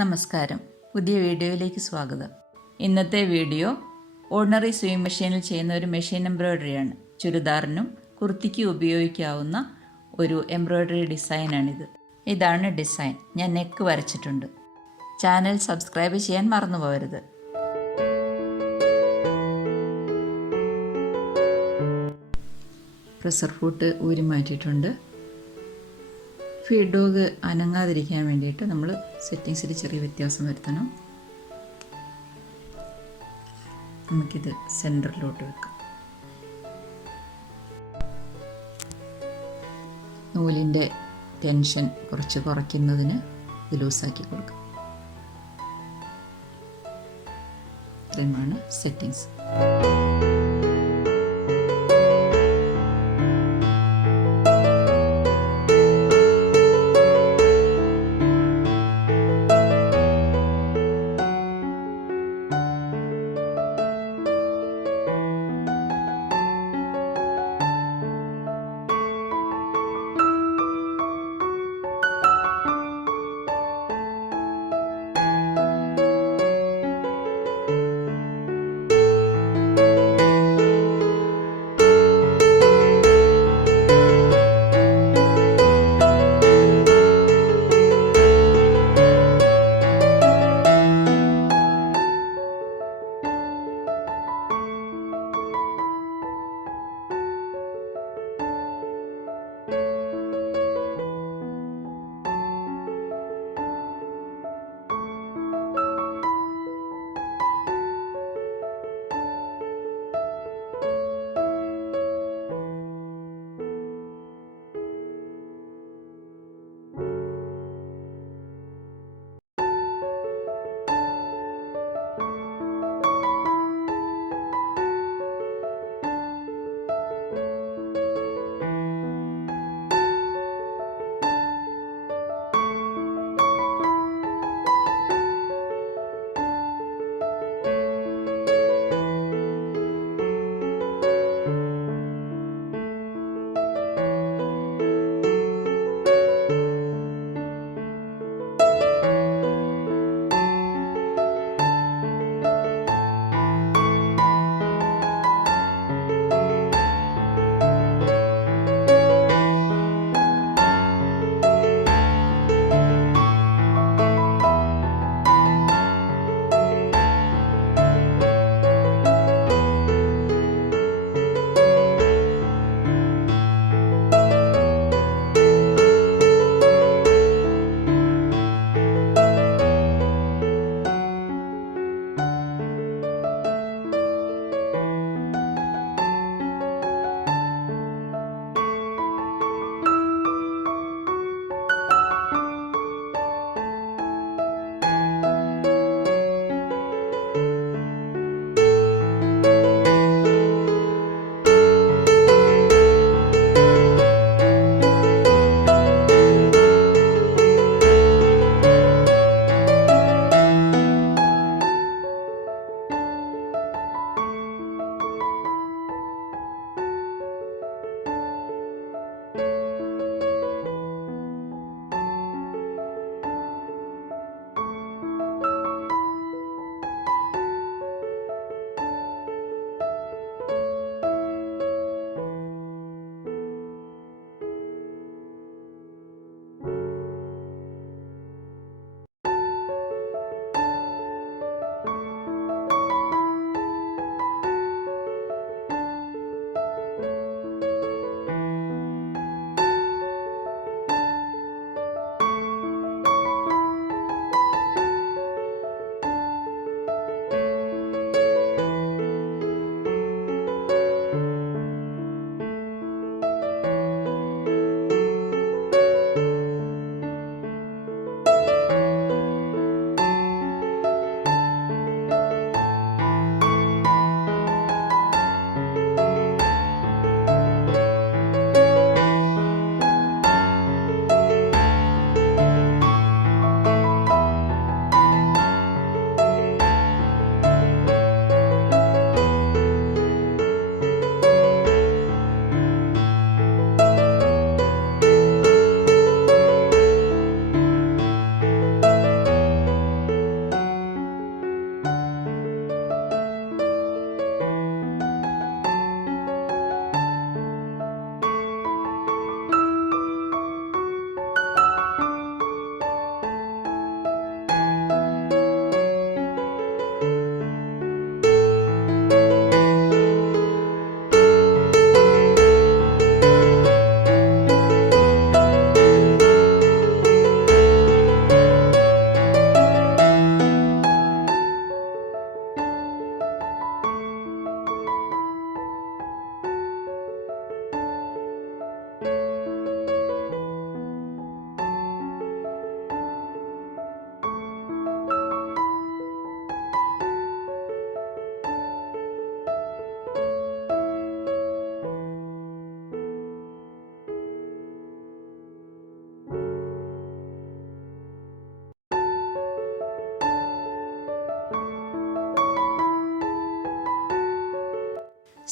നമസ്കാരം, പുതിയ വീഡിയോയിലേക്ക് സ്വാഗതം. ഇന്നത്തെ വീഡിയോ ഓർഡിനറി സ്വിംഗ് മെഷീനിൽ ചെയ്യുന്ന ഒരു മെഷീൻ എംബ്രോയ്ഡറിയാണ്. ചുരിദാറിനും കുർത്തിക്കും ഉപയോഗിക്കാവുന്ന ഒരു എംബ്രോയ്ഡറി ഡിസൈനാണിത്. ഇതാണ് ഡിസൈൻ. ഞാൻ നെക്ക് വരച്ചിട്ടുണ്ട്. ചാനൽ സബ്സ്ക്രൈബ് ചെയ്യാൻ മറന്നു പോകരുത്. പ്രഷർ ഫൂട്ട് ഊരി മാറ്റിയിട്ടുണ്ട്. ഫീഡ് ഡോഗ് അനങ്ങാതിരിക്കാൻ വേണ്ടിയിട്ട് നമ്മൾ സെറ്റിങ്സിൽ ചെറിയ വ്യത്യാസം വരുത്തണം. നമുക്കിത് സെൻറ്ററിലോട്ട് വെക്കാം. നൂലിൻ്റെ ടെൻഷൻ കുറച്ച് കുറയ്ക്കുന്നതിന് ഇത് ലൂസാക്കി കൊടുക്കാം. ഇത്രയുമാണ് സെറ്റിങ്സ്.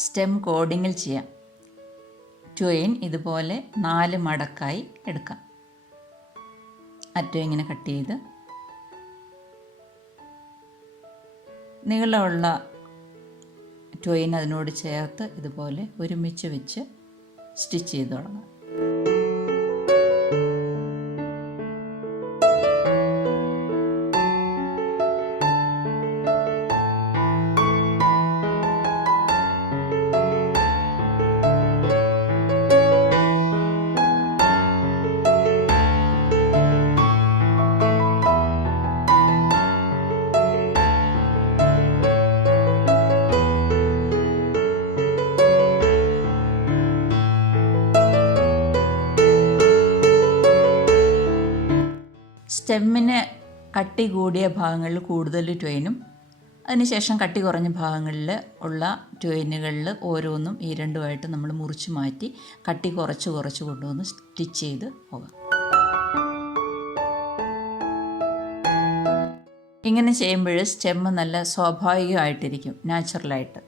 സ്റ്റെം കോഡിങ്ങിൽ ചെയ്യാം. ട്വയിൻ ഇതുപോലെ 4 മടക്കായി എടുക്കാം. അറ്റം ഇങ്ങനെ കട്ട് ചെയ്ത് നീളമുള്ള ട്വയിൻ അതിനോട് ചേർത്ത് ഇതുപോലെ ഒരുമിച്ച് വെച്ച് സ്റ്റിച്ച് ചെയ്ത് തുടങ്ങാം. സ്റ്റെമ്മിന് കട്ടി കൂടിയ ഭാഗങ്ങളിൽ കൂടുതൽ ട്വയിനും അതിനുശേഷം കട്ടി കുറഞ്ഞ ഭാഗങ്ങളിൽ ഉള്ള ട്വയിനുകളിൽ ഓരോന്നും ഈ രണ്ടുമായിട്ട് നമ്മൾ മുറിച്ച് മാറ്റി കട്ടി കുറച്ച് കൊണ്ടുവന്ന് സ്റ്റിച്ച് ചെയ്ത് പോകാം. ഇങ്ങനെ ചെയ്യുമ്പോൾ സ്റ്റെമ്മ് നല്ല സ്വാഭാവികമായിട്ടിരിക്കും, നാച്ചുറലായിട്ട്.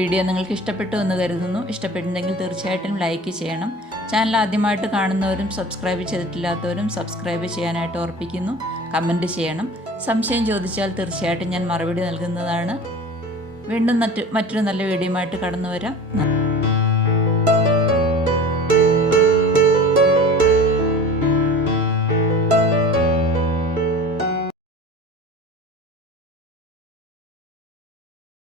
വീഡിയോ നിങ്ങൾക്ക് ഇഷ്ടപ്പെട്ടു എന്ന് കരുതുന്നു. ഇഷ്ടപ്പെട്ടിട്ടുണ്ടെങ്കിൽ തീർച്ചയായിട്ടും ലൈക്ക് ചെയ്യണം. ചാനൽ ആദ്യമായിട്ട് കാണുന്നവരും സബ്സ്ക്രൈബ് ചെയ്തിട്ടില്ലാത്തവരും സബ്സ്ക്രൈബ് ചെയ്യാനായിട്ട് ഓർപ്പിക്കുന്നു. കമൻറ്റ് ചെയ്യണം. സംശയം ചോദിച്ചാൽ തീർച്ചയായിട്ടും ഞാൻ മറുപടി നൽകുന്നതാണ്. വീണ്ടും മറ്റൊരു നല്ല വീഡിയോയുമായിട്ട് കടന്നു വരാം.